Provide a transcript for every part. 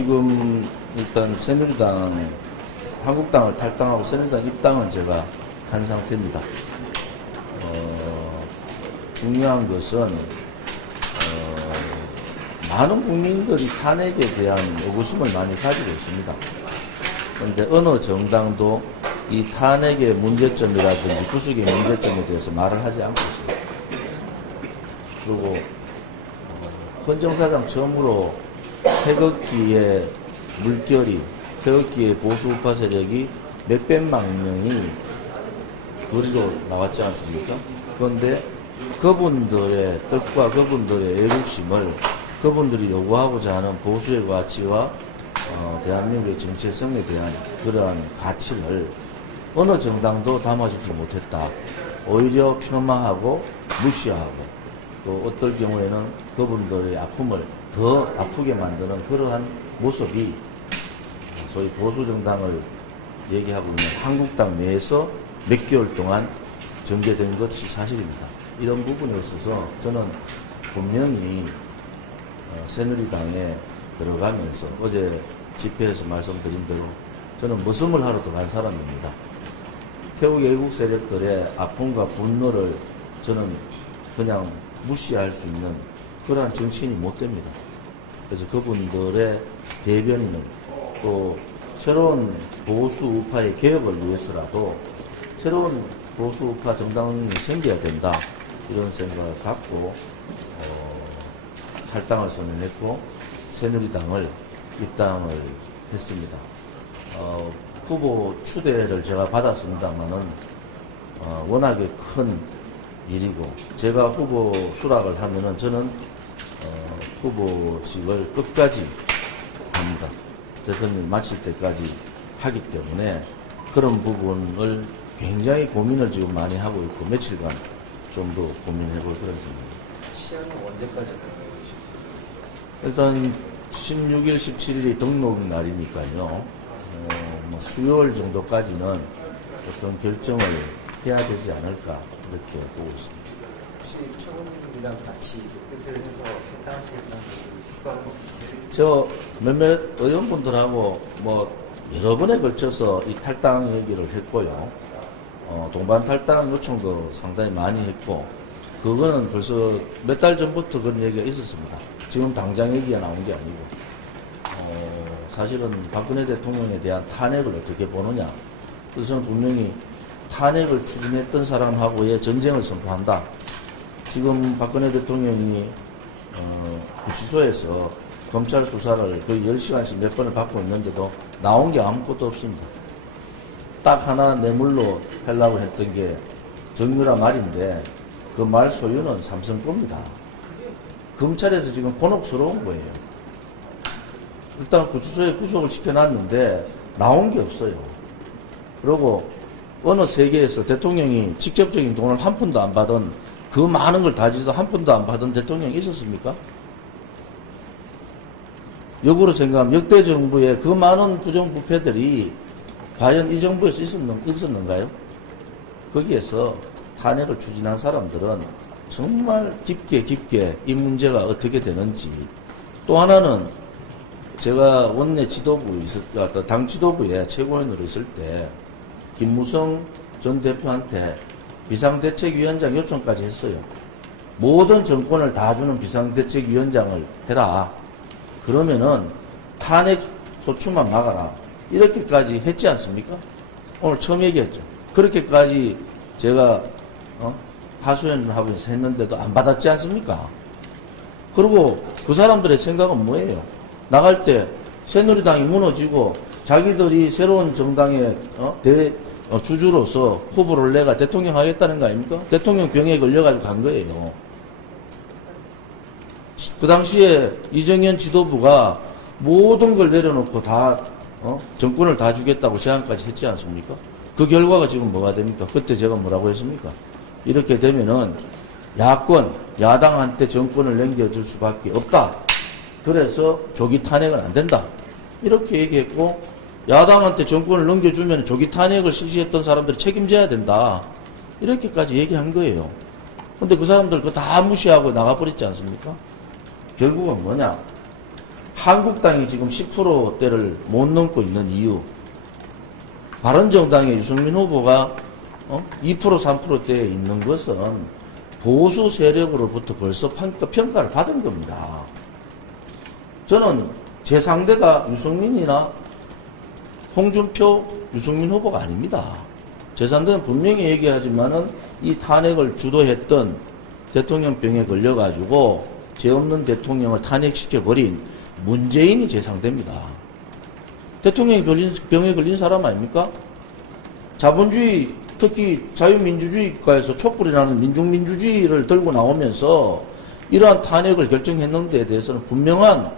지금 일단 새누리당, 한국당을 탈당하고 새누리당 입당은 제가 한 상태입니다. 중요한 것은 많은 국민들이 탄핵에 대한 의구심을 많이 가지고 있습니다. 그런데 어느 정당도 이 탄핵의 문제점이라든지 구속의 문제점에 대해서 말을 하지 않고 있습니다. 그리고 헌정사상 처음으로 태극기의 물결이, 태극기의 보수우파 세력이 몇백만 명이 거리로 나왔지 않습니까? 그런데 그분들의 뜻과 그분들의 애국심을 그분들이 요구하고자 하는 보수의 가치와 대한민국의 정체성에 대한 그러한 가치를 어느 정당도 담아주지 못했다. 오히려 폄하하고 무시하고 또 어떨 경우에는 그분들의 아픔을 더 아프게 만드는 그러한 모습이 소위 보수정당을 얘기하고 있는 한국당 내에서 몇 개월 동안 전개된 것이 사실입니다. 이런 부분에 있어서 저는 분명히 새누리당에 들어가면서 어제 집회에서 말씀드린 대로 저는 머슴을 하러 들어간 사람입니다. 태국 애국 세력들의 아픔과 분노를 저는 그냥 무시할 수 있는 그러한 정치인이 못 됩니다. 그래서 그분들의 대변인은 또 새로운 보수 우파의 개혁을 위해서라도 새로운 보수 우파 정당이 생겨야 된다. 이런 생각을 갖고 탈당을 선언했고 새누리당을 입당을 했습니다. 후보 추대를 제가 받았습니다만은 워낙에 큰 일이고 제가 후보 수락을 하면은 저는 후보직을 끝까지 합니다. 대선을 마칠 때까지 하기 때문에 그런 부분을 굉장히 고민을 지금 많이 하고 있고 며칠간 좀 더 고민해볼 그런 생각입니다. 시한은 언제까지 할까요? 일단 16일, 17일이 등록 날이니까요. 수요일 정도까지는 어떤 결정을 해야 되지 않을까 이렇게 보고 있습니다. 혹시 청원이랑 같이 뜻을 해서 탈당하시겠다는 추가로? 저 몇몇 의원분들하고 여러 번에 걸쳐서 이 탈당 얘기를 했고요. 동반 탈당 요청도 상당히 많이 했고, 그거는 벌써 몇 달 전부터 그런 얘기가 있었습니다. 지금 당장 얘기가 나온 게 아니고, 사실은 박근혜 대통령에 대한 탄핵을 어떻게 보느냐. 그래서 저는 분명히 탄핵을 추진했던 사람하고의 전쟁을 선포한다. 지금 박근혜 대통령이 구치소에서 검찰 수사를 거의 10시간씩 몇 번을 받고 있는데도 나온 게 아무것도 없습니다. 딱 하나 뇌물로 하려고 했던 게 정유라 말인데 그 말 소유는 삼성 겁니다. 검찰에서 지금 곤혹스러운 거예요. 일단 구치소에 구속을 시켜놨는데 나온 게 없어요. 그리고 어느 세계에서 대통령이 직접적인 돈을 한 푼도 안 받은 그 많은 걸 다지도 한 푼도 안 받은 대통령이 있었습니까? 역으로 생각하면 역대 정부의 그 많은 부정부패들이 과연 이 정부에서 있었는가요? 거기에서 탄핵을 추진한 사람들은 정말 깊게 이 문제가 어떻게 되는지. 또 하나는 제가 원내 지도부 당 지도부에 최고위원으로 있을 때 김무성 전 대표한테 비상대책위원장 요청까지 했어요. 모든 정권을 다 주는 비상대책위원장을 해라. 그러면은 탄핵 소추만 막아라. 이렇게까지 했지 않습니까? 오늘 처음 얘기했죠. 그렇게까지 제가 하소연하고 했는데도 안 받았지 않습니까? 그리고 그 사람들의 생각은 뭐예요? 나갈 때 새누리당이 무너지고 자기들이 새로운 정당의 주주로서 후보를 내가 대통령 하겠다는 거 아닙니까? 대통령 병에 걸려가지고 간 거예요. 그 당시에 이정현 지도부가 모든 걸 내려놓고 다 정권을 다 주겠다고 제안까지 했지 않습니까? 그 결과가 지금 뭐가 됩니까? 그때 제가 뭐라고 했습니까? 이렇게 되면은 야당한테 정권을 넘겨줄 수밖에 없다. 그래서 조기 탄핵은 안 된다. 이렇게 얘기했고, 야당한테 정권을 넘겨주면 조기 탄핵을 실시했던 사람들이 책임져야 된다. 이렇게까지 얘기한 거예요. 근데 그 사람들 그거 다 무시하고 나가버렸지 않습니까? 결국은 뭐냐? 한국당이 지금 10%대를 못 넘고 있는 이유, 바른정당의 유승민 후보가 2% 3%대에 있는 것은 보수 세력으로부터 벌써 평가를 받은 겁니다. 저는 제 상대가 유승민이나 홍준표, 유승민 후보가 아닙니다. 제 상대는 분명히 얘기하지만은 이 탄핵을 주도했던 대통령병에 걸려가지고 죄 없는 대통령을 탄핵시켜버린 문재인이 제 상대입니다. 대통령이 병에 걸린 사람 아닙니까? 자본주의, 특히 자유민주주의 국가에서 촛불이 나는 민중민주주의를 들고 나오면서 이러한 탄핵을 결정했는 데 대해서는 분명한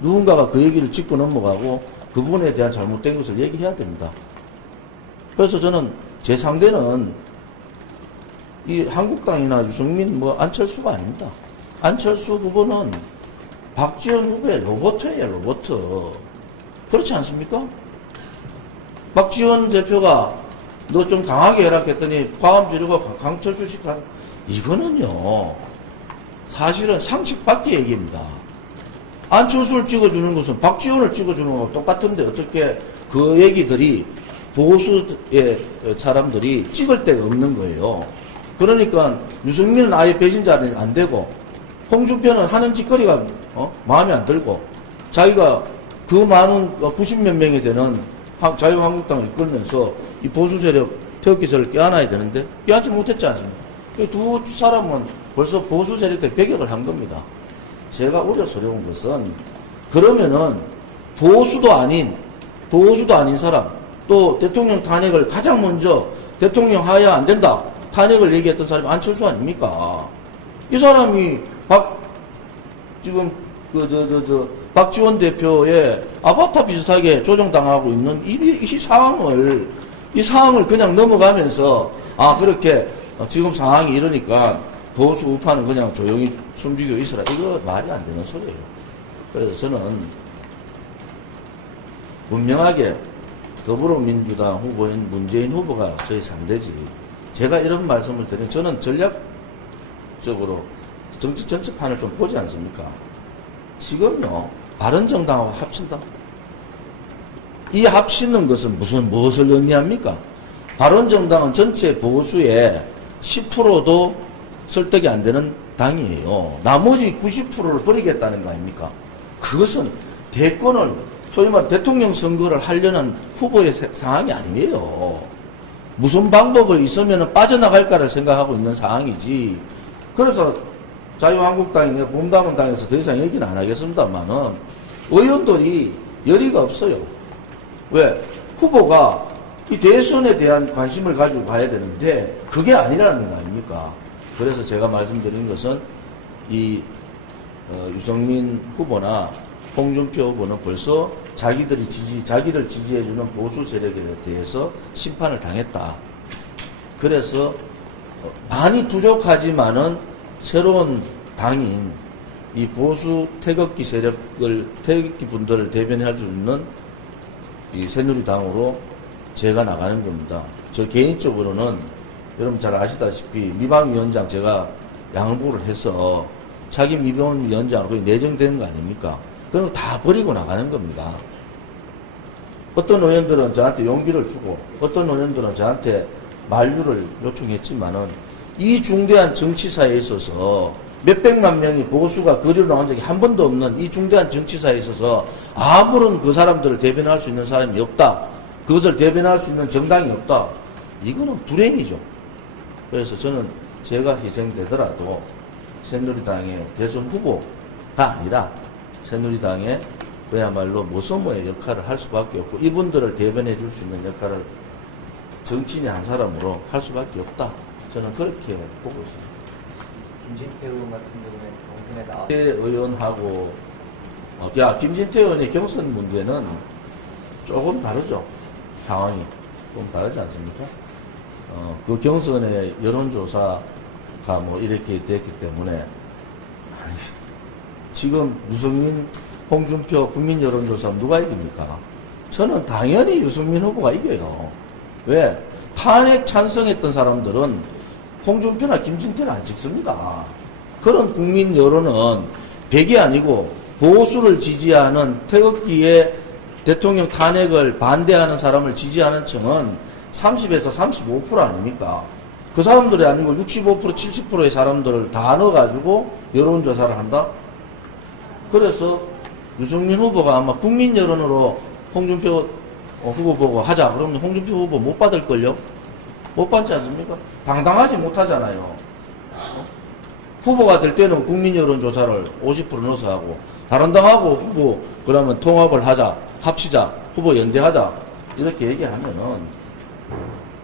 누군가가 그 얘기를 짚고 넘어가고 그 부분에 대한 잘못된 것을 얘기해야 됩니다. 그래서 저는 제 상대는 이 한국당이나 유승민, 안철수가 아닙니다. 안철수 후보는 박지원 후보의 로봇이에요, 로봇. 그렇지 않습니까? 박지원 대표가 너 좀 강하게 해라 했더니 과음 지르고 강철수식 이거는요, 사실은 상식 밖의 얘기입니다. 안철수를 찍어주는 것은 박지원을 찍어주는 거랑 똑같은데 어떻게 그 얘기들이 보수의 사람들이 찍을 데가 없는 거예요. 그러니까 유승민은 아예 배신자는 안 되고 홍준표는 하는 짓거리가 마음에 안 들고 자기가 그 많은 90몇 명이 되는 자유한국당을 이끌면서 이 보수 세력 태극기설을 껴안아야 되는데 껴안지 못했지 않습니까? 두 사람은 벌써 보수 세력에 배격을 한 겁니다. 제가 우려스러운 것은 그러면은 보수도 아닌 사람, 또 대통령 탄핵을 가장 먼저 대통령 하야 안 된다 탄핵을 얘기했던 사람이 안철수 아닙니까? 이 사람이 지금 박지원 대표의 아바타 비슷하게 조정당하고 있는 이 상황을 그냥 넘어가면서 그렇게 지금 상황이 이러니까 보수 우파는 그냥 조용히 숨지고 있어라. 이거 말이 안 되는 소리예요. 그래서 저는 분명하게 더불어민주당 후보인 문재인 후보가 저희 상대지. 제가 이런 말씀을 드리면 저는 전략적으로 정치 전체판을 좀 보지 않습니까? 지금요, 바른정당하고 합친다. 이 합치는 것은 무엇을 의미합니까? 바른정당은 전체 보수의 10%도 설득이 안 되는 당이에요. 나머지 90%를 버리겠다는 거 아닙니까? 그것은 대권을, 소위 말 대통령 선거를 하려는 후보의 상황이 아니에요. 무슨 방법을 있으면 빠져나갈까를 생각하고 있는 상황이지. 그래서 자유한국당이나 봄담원당에서 더 이상 얘기는 안 하겠습니다만은 의원들이 열의가 없어요. 왜? 후보가 이 대선에 대한 관심을 가지고 가야 되는데 그게 아니라는 거 아닙니까? 그래서 제가 말씀드린 것은 유승민 후보나 홍준표 후보는 벌써 자기를 지지해주는 보수 세력에 대해서 심판을 당했다. 그래서 많이 부족하지만은 새로운 당인 이 보수 태극기 태극기 분들을 대변할 수 있는 이 새누리당으로 제가 나가는 겁니다. 저 개인적으로는 여러분 잘 아시다시피 미방위원장 제가 양보를 해서 차기 미방위원장으로 거의 내정되는 거 아닙니까? 그럼 다 버리고 나가는 겁니다. 어떤 의원들은 저한테 용기를 주고 어떤 의원들은 저한테 만류를 요청했지만은 이 중대한 정치사에 있어서 몇백만 명이 보수가 거리로 나온 적이 한 번도 없는 이 중대한 정치사에 있어서 아무런 그 사람들을 대변할 수 있는 사람이 없다. 그것을 대변할 수 있는 정당이 없다. 이거는 불행이죠. 그래서 저는 제가 희생되더라도 새누리당의 대선 후보가 아니라 새누리당의 그야말로 모서머의 역할을 할 수밖에 없고 이분들을 대변해 줄 수 있는 역할을 정치인의 한 사람으로 할 수밖에 없다. 저는 그렇게 보고 있습니다. 김진태 의원 같은 경우에 경선에 나왔 의원하고 김진태 의원의 경선 문제는 조금 다르죠. 상황이 좀 다르지 않습니까? 그 경선의 여론조사가 이렇게 됐기 때문에 지금 유승민, 홍준표 국민 여론조사 누가 이깁니까? 저는 당연히 유승민 후보가 이겨요. 왜? 탄핵 찬성했던 사람들은 홍준표나 김진태는 안 찍습니다. 그런 국민 여론은 100이 아니고 보수를 지지하는 태극기에 대통령 탄핵을 반대하는 사람을 지지하는 층은 30에서 35% 아닙니까? 그 사람들이 아니고 65%, 70%의 사람들을 다 넣어가지고 여론조사를 한다? 그래서 유승민 후보가 아마 국민 여론으로 홍준표 후보 보고 하자. 그러면 홍준표 후보 못 받을걸요? 못 받지 않습니까? 당당하지 못하잖아요. 후보가 될 때는 국민 여론조사를 50% 넣어서 하고, 다른 당하고 후보, 그러면 통합을 하자, 합치자, 후보 연대하자, 이렇게 얘기하면은,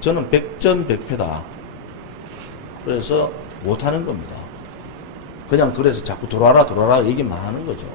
저는 100점 100패다. 그래서 못하는 겁니다. 그냥 그래서 자꾸 들어와라 얘기만 하는 거죠.